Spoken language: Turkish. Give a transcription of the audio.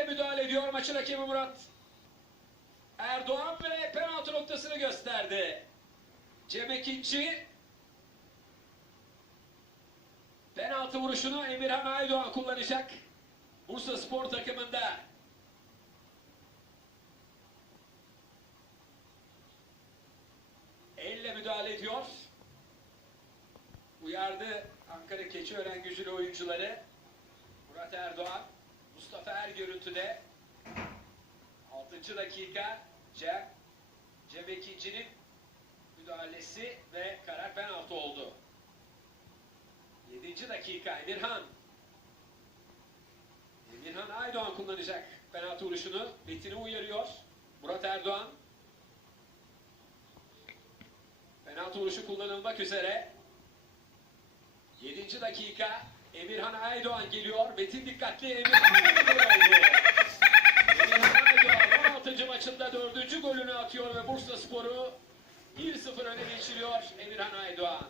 Elle müdahale ediyor maçın hakemi Murat. Erdoğan ve penaltı noktasını gösterdi. Cem Ekinci penaltı vuruşunu Emirhan Aydoğan kullanacak. Bursa Spor takımında. Elle müdahale ediyor. Uyardı Ankara Keçiören gücülü oyuncuları. Murat Erdoğan, Mustafa Er görüntüde. 6. dakika Cem, Ekinci'nin müdahalesi ve karar penaltı oldu. 7. dakika Emirhan. Emirhan Aydoğan kullanacak penaltı vuruşunu. Metin'i uyarıyor. Murat Erdoğan. Penaltı vuruşu kullanılmak üzere. 7. dakika Emirhan Aydoğan geliyor. Metin dikkatli Emirhan Aydoğan. Emirhan Aydoğan 16. maçında 4. golünü atıyor ve Bursa Spor'u 1-0 öne geçiriyor Emirhan Aydoğan.